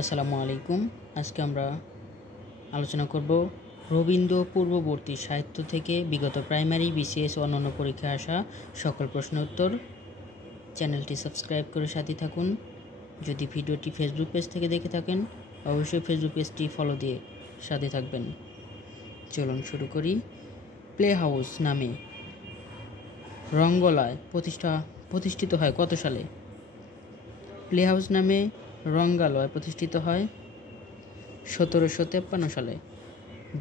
আসসালামু আলাইকুম। আজকে আমরা আলোচনা করব রবীন্দ্র পূর্ববর্তী সাহিত্য থেকে বিগত প্রাইমারি, বিসিএস ও অন্যান্য পরীক্ষায় আসা সকল প্রশ্ন উত্তর। চ্যানেলটি সাবস্ক্রাইব করে সাথে থাকুন। যদি ভিডিওটি ফেসবুক পেজ থেকে দেখে থাকেন অবশ্যই ফেসবুক পেজটি ফলো দিয়ে সাথে থাকবেন। চলুন শুরু করি। প্লে হাউস নামে রঙ্গলায় প্রতিষ্ঠিত হয় কত সালে? প্লে হাউস নামে রঙ্গালয় প্রতিষ্ঠিত হয় 1753 সালে।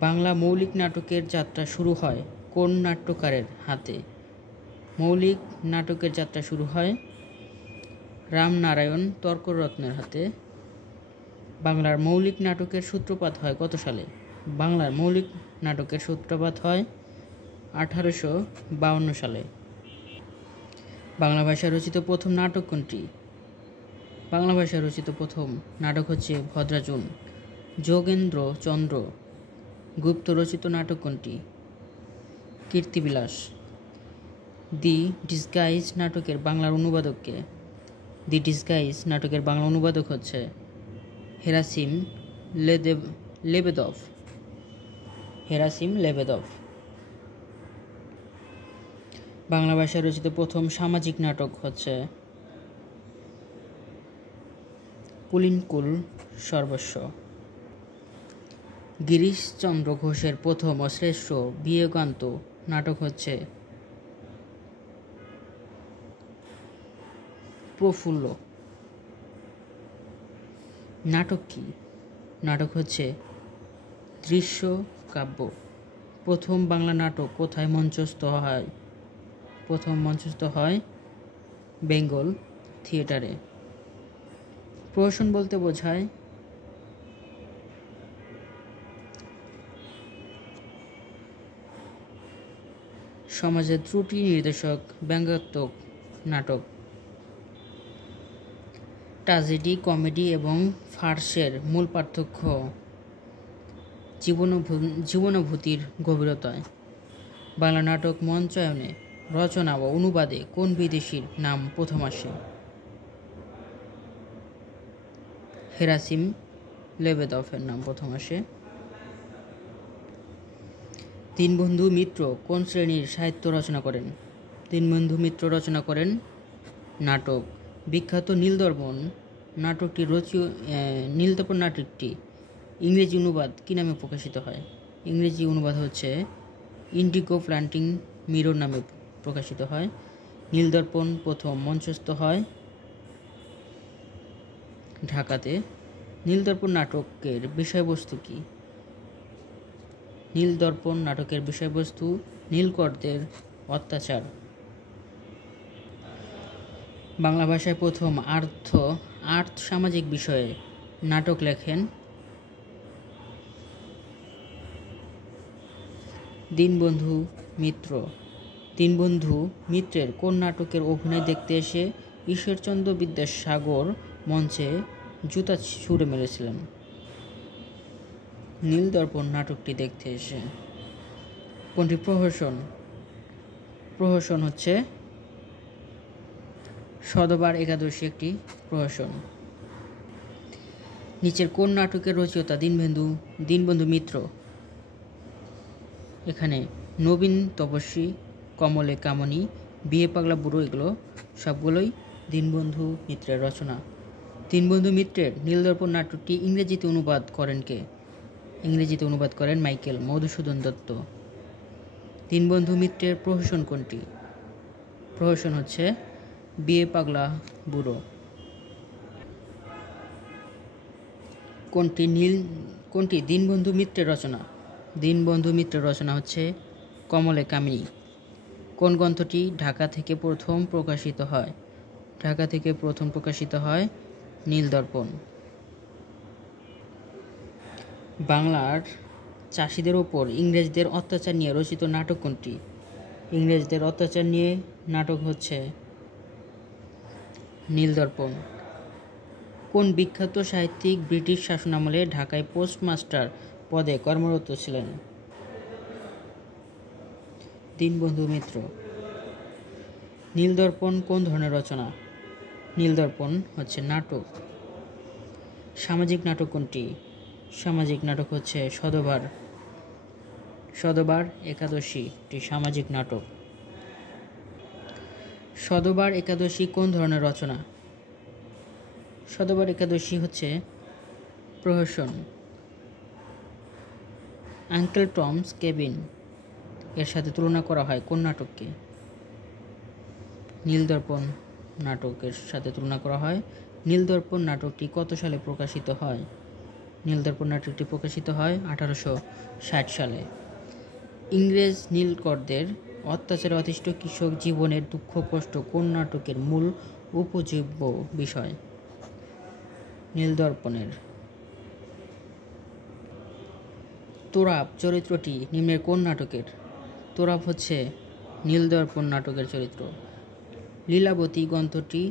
বাংলা মৌলিক নাটকের যাত্রা শুরু হয় কোন নাট্যকারের হাতে? মৌলিক নাটকের যাত্রা শুরু হয় রামনারায়ণ তর্করত্নের হাতে। বাংলার মৌলিক নাটকের সূত্রপাত হয় কত সালে? বাংলার মৌলিক নাটকের সূত্রপাত হয় 1852 সালে। বাংলা ভাষায় রচিত প্রথম নাটক কোনটি? বাংলা ভাষায় রচিত প্রথম নাটক হচ্ছে ভদ্রার্জুন। যোগেন্দ্র চন্দ্র গুপ্ত রচিত নাটক কোনটি? কীর্তিবিলাস। দি ডিসগাইজ নাটকের বাংলার অনুবাদক কে? দি ডিসগাইজ নাটকের বাংলা অনুবাদক হচ্ছে Herasim Lebedev. Herasim Lebedev. Bangla ভাষায় রচিত প্রথম সামাজিক নাটক হচ্ছে কুলিনকুল সর্বস্ব। গিরিশচন্দ্র ঘোষের প্রথম ও শ্রেষ্ঠ বিয়োগান্ত নাটক হচ্ছে প্রফুল্ল। নাটক কি? নাটক হচ্ছে দৃশ্য কাব্য। প্রথম বাংলা নাটক কোথায় মঞ্চস্থ হয়? প্রথম মঞ্চস্থ হয় বেঙ্গল থিয়েটারে। প্রহসন বলতে বোঝায় সমাজের ত্রুটি নির্দেশক ব্যঙ্গাত্মক নাটক। ট্র্যাজেডি, কমেডি এবং ফার্সের মূল পার্থক্য জীবনানুভূতির গভীরতায়। বাংলা নাটক মঞ্চায়নে, রচনা ও অনুবাদে কোন বিদেশির নাম প্রথম আসে? হেরাসিম লেবেদভের নাম প্রথম আসে। দীনবন্ধু মিত্র কোন শ্রেণীর সাহিত্য রচনা করেন? দীনবন্ধু মিত্র রচনা করেন নাটক। বিখ্যাত নীলদর্পণ নাটকটি ইংরেজি অনুবাদ কী নামে প্রকাশিত হয়? ইংরেজি অনুবাদ হচ্ছে ইন্ডিগো প্ল্যান্টিং মিরর নামে প্রকাশিত হয়। নীলদর্পণ প্রথম মঞ্চস্থ হয় ঢাকাতে। নীলদর্পণ নাটকের বিষয়বস্তু কী? নীলদর্পণ নাটকের বিষয়বস্তু নীলকরদের অত্যাচার। বাংলা ভাষায় প্রথম আর্থ সামাজিক বিষয়ে নাটক লেখেন দীনবন্ধু মিত্র। দীনবন্ধু মিত্রের কোন নাটকের অভিনয় দেখতে এসে ঈশ্বরচন্দ্র বিদ্যাসাগর মঞ্চে জুতা ছুঁড়ে মেরেছিলেন? নীলদর্পণ নাটকটি দেখতে এসে। কোনটি প্রহসন? প্রহসন হচ্ছে সধবার একাদশী একটি প্রহসন। নিচের কোন নাটকের রচয়িতা দীনবন্ধু মিত্র? এখানে নবীন তপস্বী, কমলে কামনী, বিয়ে পাগলা বুড়ো এগুলো সবগুলোই দীনবন্ধু মিত্রের রচনা। দীনবন্ধু মিত্রের নীলদর্পণ নাটকটি ইংরেজিতে অনুবাদ করেন কে? ইংরেজিতে অনুবাদ করেন মাইকেল মধুসূদন দত্ত। দীনবন্ধু মিত্রের প্রহসন কোনটি? প্রহসন হচ্ছে বিয়ে পাগলা বুড়ো। কোনটি দীনবন্ধু মিত্রের রচনা? দীনবন্ধু মিত্রের রচনা হচ্ছে কমলে কামিনী। কোন গ্রন্থটি ঢাকা থেকে প্রথম প্রকাশিত হয়? ঢাকা থেকে প্রথম প্রকাশিত হয় নীলদর্পণ। বাংলার চাষিদের ওপর ইংরেজদের অত্যাচার নিয়ে রচিত নাটক কোনটি? ইংরেজদের অত্যাচার নিয়ে নাটক হচ্ছে নীলদর্পণ। কোন বিখ্যাত সাহিত্যিক ব্রিটিশ শাসনামলে ঢাকায় পোস্টমাস্টার পদে কর্মরত ছিলেন? দীনবন্ধু মিত্র। নীলদর্পণ কোন ধরনের রচনা? নীলদর্পণ হচ্ছে নাটক। সামাজিক নাটক কোনটি? সামাজিক নাটক হচ্ছে সধবার। সধবার একাদশী একটি সামাজিক নাটক। সধবার একাদশী কোন ধরনের রচনা? সধবার একাদশী হচ্ছে প্রহসন। আঙ্কেল টমস কেবিন এর সাথে তুলনা করা হয় কোন নাটককে? নীলদর্পণ নাটকের সাথে তুলনা করা হয়। নীলদর্পণ নাটকটি কত সালে প্রকাশিত হয়? নীলদর্পণ নাটকটি প্রকাশিত হয় 1860 সালে। ইংরেজ নীলকরদের অত্যাচারে অতিষ্ঠ কৃষক জীবনের দুঃখ কষ্ট কোন নাটকের মূল উপজীব্য বিষয়? নীলদর্পণের। তোরাব চরিত্রটি নিম্নের কোন নাটকের? তোরাব হচ্ছে নীলদর্পণ নাটকের চরিত্র। লীলাবতী গ্রন্থটি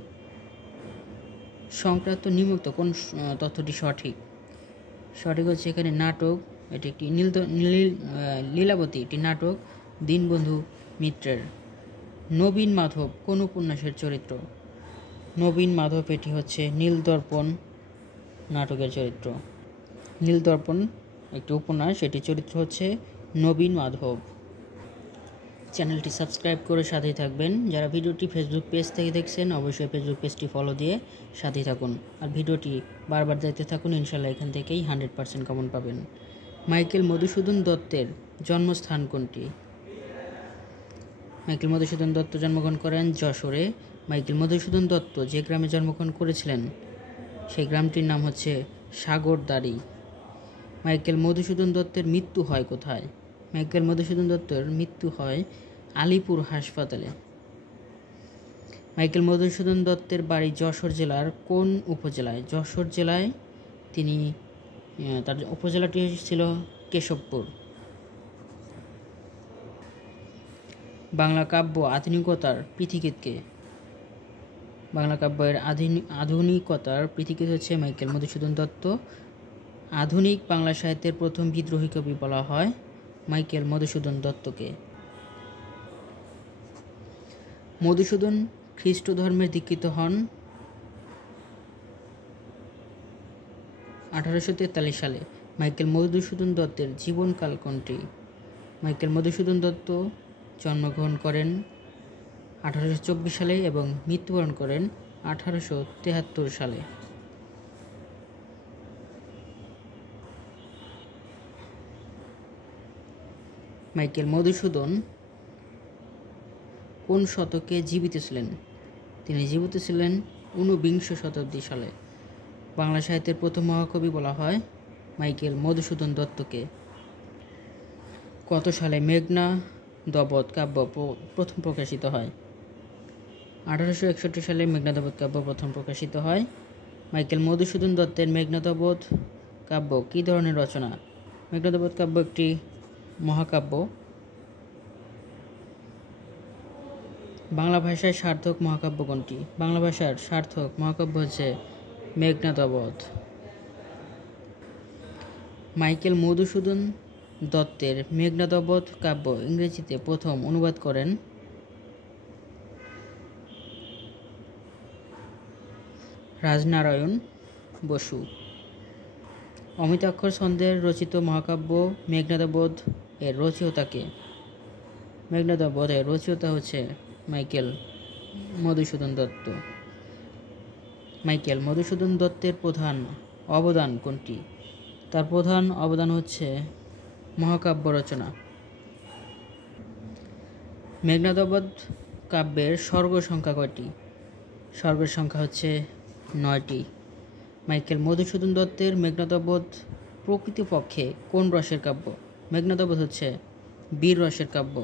সংক্রান্ত নিম্নোক্ত কোন তথ্যটি সঠিক? সঠিক হচ্ছে এখানে নাটক, এটি একটি লীলাবতী একটি নাটক দীনবন্ধু মিত্রের। নবীন মাধব কোন উপন্যাসের চরিত্র? নবীন মাধব এটি হচ্ছে নীলদর্পণ নাটকের চরিত্র। নীলদর্পণ একটি উপন্যাস, এটির চরিত্র হচ্ছে নবীন মাধব। চ্যানেলটি সাবস্ক্রাইব করে সাথেই থাকবেন। যারা ভিডিওটি ফেসবুক পেজ থেকে দেখছেন অবশ্যই ফেসবুক পেজটি ফলো দিয়ে সাথেই থাকুন, আর ভিডিওটি বারবার দেখতে থাকুন, ইনশাল্লাহ এখান থেকেই 100% কমন পাবেন। মাইকেল মধুসূদন দত্তের জন্মস্থান কোনটি? মাইকেল মধুসূদন দত্ত জন্মগ্রহণ করেন যশোরে। মাইকেল মধুসূদন দত্ত যে গ্রামে জন্মগ্রহণ করেছিলেন সেই গ্রামটির নাম হচ্ছে সাগরদাড়ি। মাইকেল মধুসূদন দত্তের মৃত্যু হয় কোথায়? মাইকেল মধুসূদন দত্তের মৃত্যু হয় আলিপুর হাসপাতালে। মাইকেল মধুসূদন দত্তের বাড়ি যশোর জেলার কোন উপজেলায়? যশোর জেলায় তিনি, তার উপজেলাটি ছিল কেশবপুর। বাংলা কাব্য আধুনিকতার পথিকৃৎকে? বাংলা কাব্যের আধুনিকতার পথিকৃৎ হচ্ছে মাইকেল মধুসূদন দত্ত। আধুনিক বাংলা সাহিত্যের প্রথম বিদ্রোহী কবি বলা হয় মাইকেল মধুসূদন দত্তকে। মধুসূদন খ্রিস্ট ধর্মের দীক্ষিত হন 1843 সালে। মাইকেল মধুসূদন দত্তের জীবনকাল কোনটি? মাইকেল মধুসূদন দত্ত জন্মগ্রহণ করেন 1824 সালে এবং মৃত্যুবরণ করেন 1873 সালে। মাইকেল মধুসূদন কোন শতকে জীবিত ছিলেন? তিনি জীবিত ছিলেন 19বিংশ শতাব্দী সালে। বাংলা সাহিত্যের প্রথম মহাকবি বলা হয় মাইকেল মধুসূদন দত্তকে। কত সালে মেঘনা দবধ কাব্য প্রথম প্রকাশিত হয়? 1861 সালে মেঘনা দবধ কাব্য প্রথম প্রকাশিত হয়। মাইকেল মধুসূদন দত্তের মেঘনা দবধ কাব্য কী ধরনের রচনা? মেঘনা দবধ কাব্য একটি মহাকাব্য। বাংলা ভাষায় সার্থক মহাকাব্য কোনটি? বাংলা ভাষার সার্থক মহাকাব্য হচ্ছে মেঘনা দবধ। মাইকেল মধুসূদন দত্তের মেঘনা দবধ কাব্য ইংরেজিতে প্রথম অনুবাদ করেন রাজনারায়ণ বসু। অমিতাক্ষর ছন্দের রচিত মহাকাব্য মেঘনা দবধ এর রচয়িতাকে? মেঘনা দবধ এর রচয়িতা হচ্ছে মাইকেল মধুসূদন দত্ত। মাইকেল মধুসূদন দত্তের প্রধান অবদান কোনটি? তার প্রধান অবদান হচ্ছে মহাকাব্য রচনা। মেঘনা দবধ কাব্যের সর্গ সংখ্যা কয়টি? সর্গের সংখ্যা হচ্ছে 9টি। মাইকেল মধুসূদন দত্তের মেঘনা দবধ প্রকৃতপক্ষে কোন রসের কাব্য? মেঘনা দবধ হচ্ছে বীর রসের কাব্য।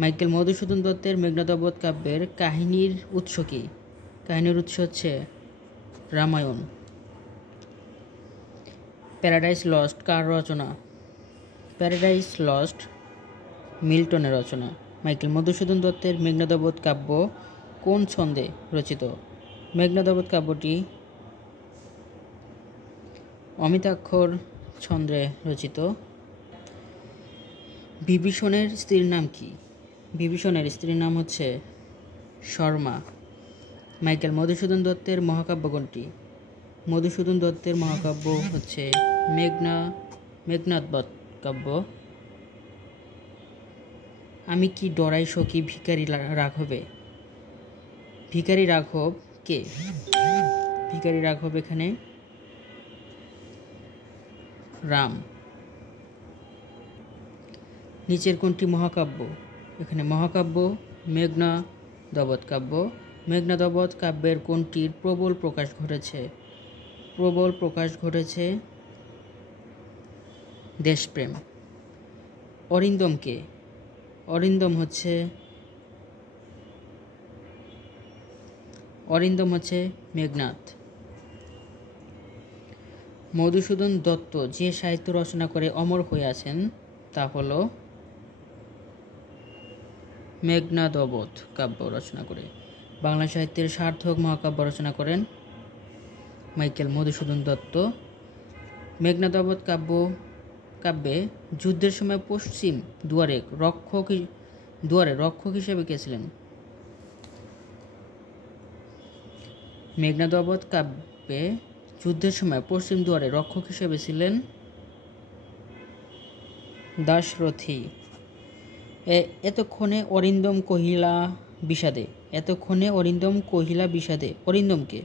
মাইকেল মধুসূদন দত্তের মেঘনা দবধ কাব্যের কাহিনীর উৎস কী? কাহিনীর উৎস হচ্ছে রামায়ণ। প্যারাডাইস লস্ট কার রচনা? প্যারাডাইস লস্ট মিল্টনের রচনা। মাইকেল মধুসূদন দত্তের মেঘনা দবধ কাব্য কোন ছন্দে রচিত? মেঘনা দবধ কাব্যটি অমিতাক্ষর ছন্দে রচিত। বিভীষণের স্ত্রীর নাম কি? বিভীষণের স্ত্রীর নাম হচ্ছে শর্মা। মাইকেল মধুসূদন দত্তের মহাকাব্য কোনটি? মধুসূদন দত্তের মহাকাব্য হচ্ছে মেঘনাদ কাব্য। আমি কি ডরাই সখী ভিখারি রাঘবে। ভিখারি রাঘব কে? ভিখারি রাঘব এখানে রাম। নিচের কোনটি মহাকাব্য? এখানে মহাকাব্য মেঘনাদবধ কাব্য। মেঘনাদবধ কাব্যের কোনটির প্রবল প্রকাশ ঘটেছে? প্রবল প্রকাশ ঘটেছে দেশপ্রেম। অরিন্দম কে? অরিন্দম হচ্ছে মেঘনাদ। মধুসূদন দত্ত যে সাহিত্য রচনা করে অমর হয়ে আছেন তা হল মেঘনাদবধ কাব্য রচনা করে। বাংলা সাহিত্যের সার্থক মহাকাব্য রচনা করেন মাইকেল মধুসূদন দত্ত। মেঘনাদবধ কাব্যে যুদ্ধের সময় পশ্চিম দুয়ারে রক্ষক হিসেবে কে ছিলেন? মেঘনাদবধ কাব্যে যুদ্ধের সময় পশ্চিম দুয়ারে রক্ষক হিসেবে ছিলেন দাশরথী। এতক্ষণে অরিন্দম কহিলা বিষাদে। অরিন্দম কে?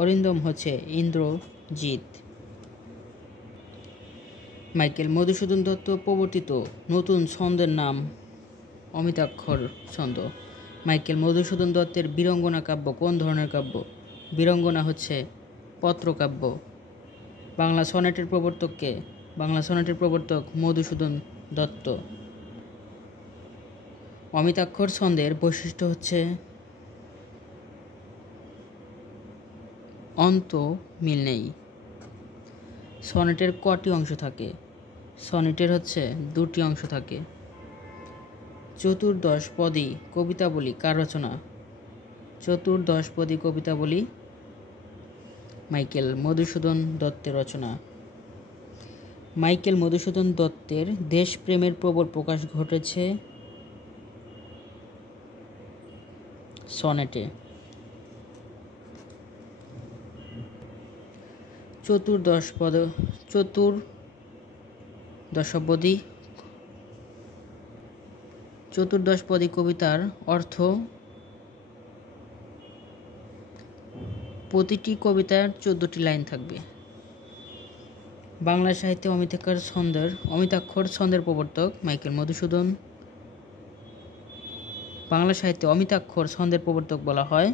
অরিন্দম হচ্ছে ইন্দ্রজিৎ। মাইকেল মধুসূদন দত্ত প্রবর্তিত নতুন ছন্দের নাম অমিতাক্ষর ছন্দ। মাইকেল মধুসূদন দত্তের বীরঙ্গনা কাব্য কোন ধরনের কাব্য? বীরঙ্গনা হচ্ছে পত্রকাব্য। বাংলা সনেটের প্রবর্তক কে? বাংলা সনেটের প্রবর্তক মধুসূদন দত্ত। অমিতাক্ষর ছন্দের বৈশিষ্ট্য হচ্ছে অন্ত মিল নেই। সনেটের কটি অংশ থাকে? সনেটের হচ্ছে 2টি অংশ থাকে। চতুর্দশপদী কবিতাবলী কার রচনা? চতুর্দশপদী কবিতাবলী মাইকেল মধুসূদন দত্তের রচনা। মাইকেল মধুসূদন দত্তের দেশপ্রেমের প্রবল প্রকাশ ঘটেছে সনেটে। চতুর্দশপদী কবিতার অর্থ প্রতিটি কবিতার 14টি লাইন থাকবে। বাংলা সাহিত্যে অমিতাক্ষর ছন্দের প্রবর্তক মাইকেল মধুসূদন। বাংলা সাহিত্যে অমিতাক্ষর ছন্দের প্রবর্তক বলা হয়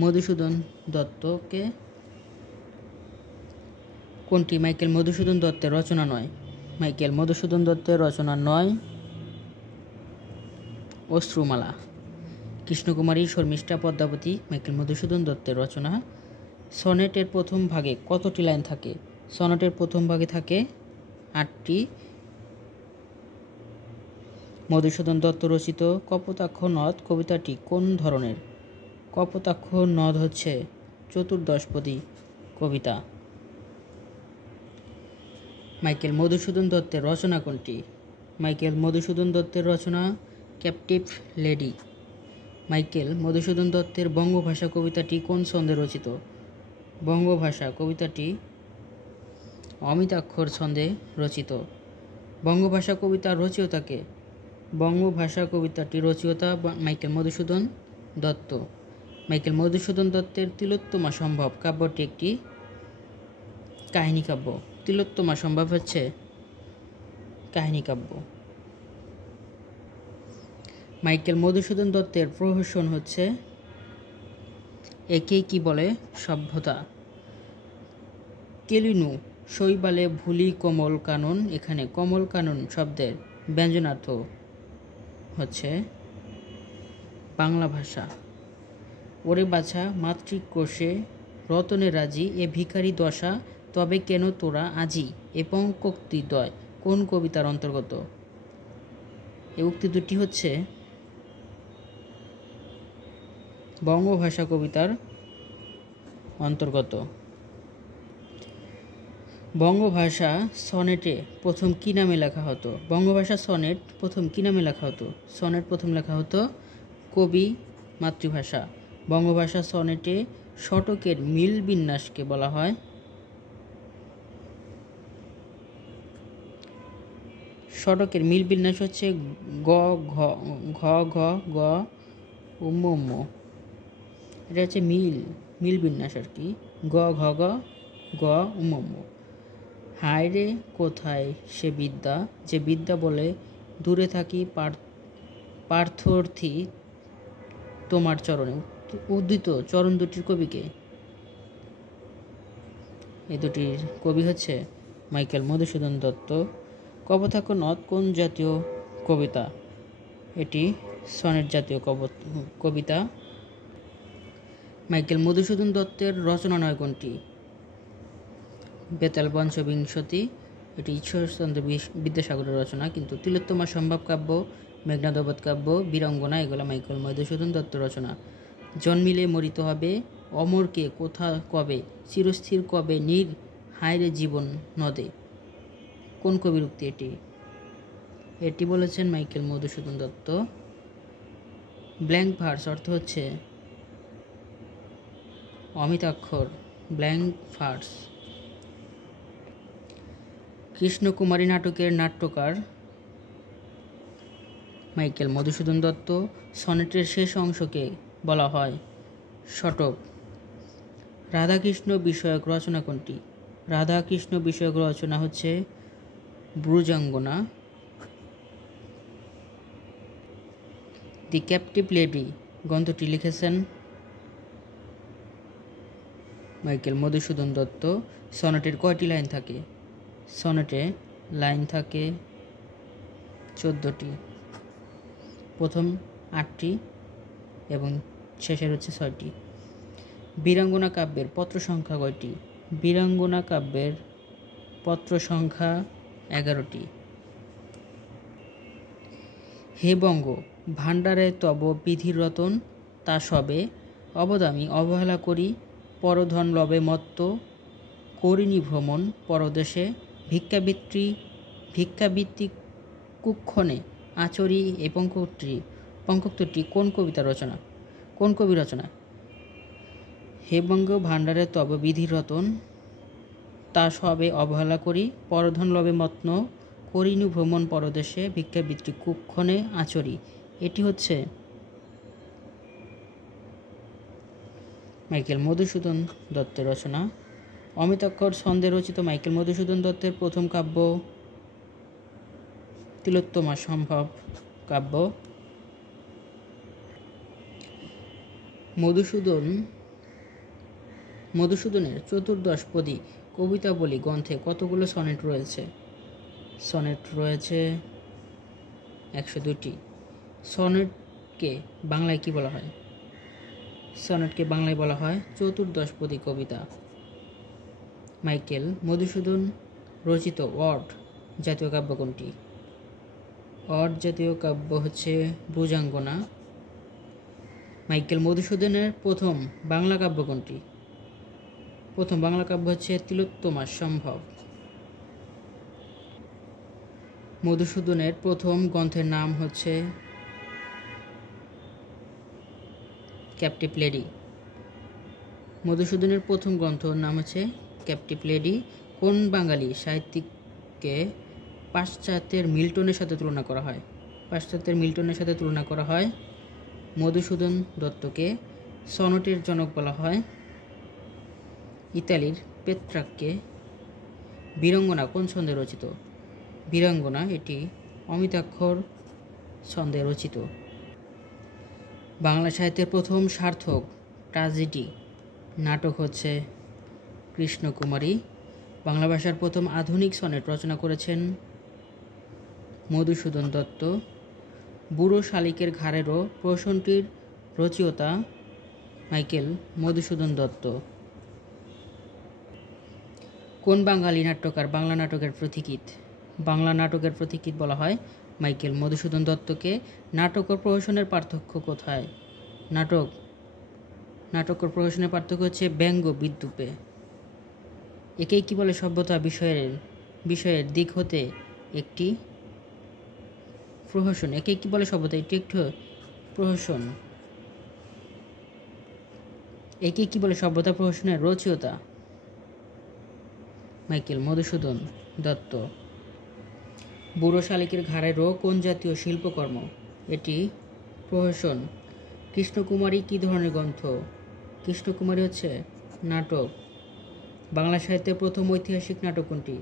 মধুসূদন দত্তকে। কোনটি মাইকেল মধুসূদন দত্তের রচনা নয়? মাইকেল মধুসূদন দত্তের রচনা নয় অশ্রুমালা। কৃষ্ণকুমারী শর্মিষ্ঠা পদ্মাবতী মাইকেল মধুসূদন দত্তের রচনা। সনেটের প্রথম ভাগে কতটি লাইন থাকে? সনেটের প্রথম ভাগে থাকে 8টি। মধুসূদন দত্ত রচিত কপোতাক্ষ নদ কবিতাটি কোন ধরনের? কপোতাক্ষ নদ হচ্ছে চতুর্দশপদী কবিতা। মাইকেল মধুসূদন দত্তের রচনা কোনটি? মাইকেল মধুসূদন দত্তের রচনা ক্যাপটিভ লেডি। মাইকেল মধুসূদন দত্তের বঙ্গভাষা কবিতাটি কোন ছন্দে রচিত? বঙ্গভাষা কবিতাটি অমিতাক্ষর ছন্দে রচিত। বঙ্গভাষা কবিতার রচয়িতাকে? বঙ্গভাষা কবিতাটি রচয়িতা মাইকেল মধুসূদন দত্ত। মাইকেল মধুসূদন দত্তের তিলোত্তমা সম্ভব কাব্যটি একটি কাহিনী কাব্য। তিলোত্তমা সম্ভব হচ্ছে কাহিনী কাব্য। মাইকেল মধুসূদন দত্তের প্রহসন হচ্ছে একেই কি বলে সভ্যতা। কেলিনু শৈবালে ভুলি কমল কানন। এখানে কমল কানন শব্দের ব্যঞ্জনার্থ হচ্ছে বাংলা ভাষা। ওরে বাছা মাতৃকোষে রতনে রাজি এ ভিখারি দশা তবে কেন তোরা আজি এ পঙ্কোক্তিদ্বয় কোন কবিতার অন্তর্গত? এই উক্তি দুটি হচ্ছে বঙ্গভাষা কবিতার অন্তর্গত। বঙ্গভাষা সনেটে প্রথম কি নামে লেখা হতো? বঙ্গভাষা সনেট প্রথম কি নামে লেখা হতো? সনেট প্রথম লেখা হতো কবি মাতৃভাষা। বঙ্গভাষা সনেটে শতকের মিল বিন্যাসকে বলা হয়? শতকের মিল বিন্যাস হচ্ছে গ ঘ ঘ ঘ গ উম উম। এটা হচ্ছে মিল বিন্যাস আর কি। গ ঘ গ গ উম উম। হায় রে কোথায় সে বিদ্যা, যে বিদ্যা বলে দূরে থাকি পার্থর্থী তোমার চরণে। উদ্ধৃত চরণ দুটির কবিকে? এই দুটির কবি হচ্ছে মাইকেল মধুসূদন দত্ত। কপোতাক্ষ নদ কোন জাতীয় কবিতা? এটি সনেট জাতীয় কবিতা। মাইকেল মধুসূদন দত্তের রচনা নয় কোনটি? বেতাল পঞ্চবিংশতি, এটি ঈশ্বরচন্দ্র বিদ্যাসাগরের রচনা। কিন্তু তিলোত্তমা সম্ভব কাব্য, মেঘনাদবধ কাব্য, বীরাঙ্গনা এগুলো মাইকেল মধুসূদন দত্ত রচনা। জন্মিলে মরিতে হবে, অমরকে কোথা কবে, চিরস্থির কবে নীর হায়রে জীবন নদে। কোন কবির উক্তি এটি? এটি বলেছেন Michael Madhusudan Dutta. Blank verse অর্থ হচ্ছে অমিতাক্ষর, ব্ল্যাঙ্ক ভার্স। কৃষ্ণকুমারী নাটকের নাট্যকার? মাইকেল মধুসূদন দত্ত। সনেটের শেষ অংশকে বলা হয় শতক। রাধাকৃষ্ণ বিষয়ক রচনা কোনটি? রাধাকৃষ্ণ বিষয়ক রচনা হচ্ছে ব্রজাঙ্গনা। দি ক্যাপটিভ লেডি গ্রন্থটি লিখেছেন মাইকেল মধুসূদন দত্ত। সনেটের কয়টি লাইন থাকে? সনেটে লাইন থাকে 14টি, প্রথম 8টি এবং শেষের হচ্ছে 6টি। বীরাঙ্গনা কাব্যের পত্র সংখ্যা কয়টি? বীরাঙ্গনা কাব্যের পত্র সংখ্যা 11টি। হে বঙ্গ ভাণ্ডারে তব বিধির রতন, তা সবে অবদামি অবহেলা করি, পরধন লবে মত্ত করিনি ভ্রমণ পরদেশে, ভিক্ষাবৃত্তি কুক্ষণে আচরি। এই পঙ্কোক্তটি কোন কবিতা রচনা? কোন কবি রচনা? হে বঙ্গ ভাণ্ডারে তব বিধির রতন, তা সবে অবহেলা করি, পরধন লবে মত্ন করিনু ভ্রমণ পরদেশে, ভিক্ষাবৃত্তি কুক্ষণে আচরি। এটি হচ্ছে মাইকেল মধুসূদন দত্তের রচনা। অমিতাক্ষর ছন্দে রচিত মাইকেল মধুসূদন দত্তের প্রথম কাব্য তিলোত্তমা সম্ভব কাব্য। মধুসূদনের চতুর্দশপদী কবিতাবলী গ্রন্থে কতগুলো সনেট রয়েছে? সনেট রয়েছে 102টি। সনেটকে বাংলায় কি বলা হয়? সনেটকে বাংলায় বলা হয় চতুর্দশপদী কবিতা। মাইকেল মধুসূদন রচিত অড জাতীয় কাব্য কোনটি? অড জাতীয় কাব্য হচ্ছে ব্রজাঙ্গনা। মাইকেল মধুসূদনের প্রথম বাংলা কাব্য কোনটি? প্রথম বাংলা কাব্য হচ্ছে তিলোত্তমা সম্ভব। মধুসূদনের প্রথম গ্রন্থের নাম হচ্ছে ক্যাপটিভ লেডি। মধুসূদনের প্রথম গ্রন্থর নাম হচ্ছে ক্যাপটিভ লেডি। কোন বাঙালি সাহিত্যিককে পাশ্চাত্যের মিল্টনের সাথে তুলনা করা হয়? পাশ্চাত্যের মিল্টনের সাথে তুলনা করা হয় মধুসূদন দত্তকে। সনেটের জনক বলা হয় ইতালির পেত্রাককে। বীরাঙ্গনা কোন ছন্দে রচিত? বীরাঙ্গনা এটি অমিতাক্ষর ছন্দে রচিত। বাংলা সাহিত্যের প্রথম সার্থক ট্র্যাজেডি নাটক হচ্ছে কৃষ্ণকুমারী। বাংলা ভাষার প্রথম আধুনিক সনেট রচনা করেছেন মধুসূদন দত্ত। বুড়ো শালিকের ঘাড়েরও প্রহসনটির রচয়িতা মাইকেল মধুসূদন দত্ত। কোন বাঙালি নাট্যকার বাংলা নাটকের পথিকৃৎ? বাংলা নাটকের পথিকৃৎ বলা হয় মাইকেল মধুসূদন দত্তকে। নাটক ও প্রহসনের পার্থক্য কোথায়? নাটক ও প্রহসনের পার্থক্য হচ্ছে ব্যঙ্গ বিদ্রূপে। একেই কি বলে? সভ্যতা বিষয়ের দিক হতে একটি প্রহসন। একে কি বলে? সভ্যতা, এটি একটি প্রহসন। একে কি বলে সভ্যতা প্রহসনের রচয়িতা? মাইকেল মধুসূদন দত্ত। বুড়ো শালিকের ঘাড়ে রো কোন জাতীয় শিল্পকর্ম? এটি প্রহসন। কৃষ্ণকুমারী কি ধরনের গ্রন্থ? কৃষ্ণকুমারী হচ্ছে নাটক। বাংলা সাহিত্যের প্রথম ঐতিহাসিক নাটক কোনটি?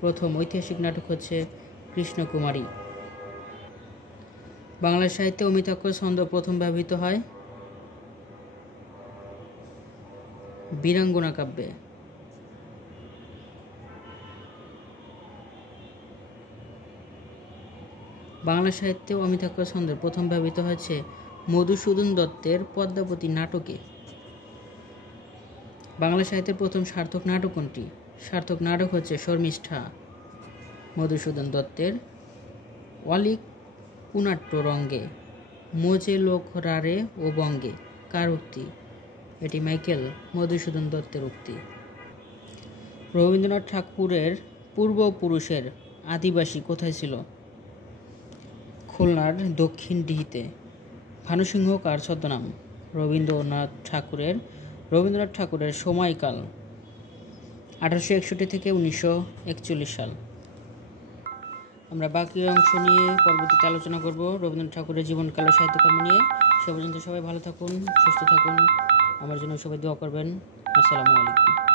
প্রথম ঐতিহাসিক নাটক হচ্ছে কৃষ্ণকুমারী। বাংলা সাহিত্যে অমিতাক্ষর ছন্দ প্রথম ব্যবহৃত হয় বীরাঙ্গনা কাব্যে। বাংলা সাহিত্যে অমিতাক্ষর ছন্দ প্রথম ব্যবহৃত হয়েছে মধুসূদন দত্তের পদ্মাবতী নাটকে। বাংলা সাহিত্যের প্রথম সার্থক নাটক কোনটি? সার্থক নাটক হচ্ছে শর্মিষ্ঠা। মধুসূদন দত্তের। অলিক পুনাট্য রঙ্গে মোজে লোক রারে ও বঙ্গে কার উক্তি? এটি মাইকেল মধুসূদন দত্তের উক্তি। রবীন্দ্রনাথ ঠাকুরের পূর্বপুরুষের আদিবাসী কোথায় ছিল? খুলনার দক্ষিণ ডিহিতে। ভানুসিংহ কার ছদ্মনাম? রবীন্দ্রনাথ ঠাকুরের সময়কাল 1861 থেকে 1941 সাল। আমরা বাকি অংশ নিয়ে পরবর্তীতে আলোচনা করব রবীন্দ্রনাথ ঠাকুরের জীবনকাল ও সাহিত্যকর্ম নিয়ে। সে পর্যন্ত সবাই ভালো থাকুন, সুস্থ থাকুন। আমার জন্য সবাই দোয়া করবেন। আসসালামু আলাইকুম।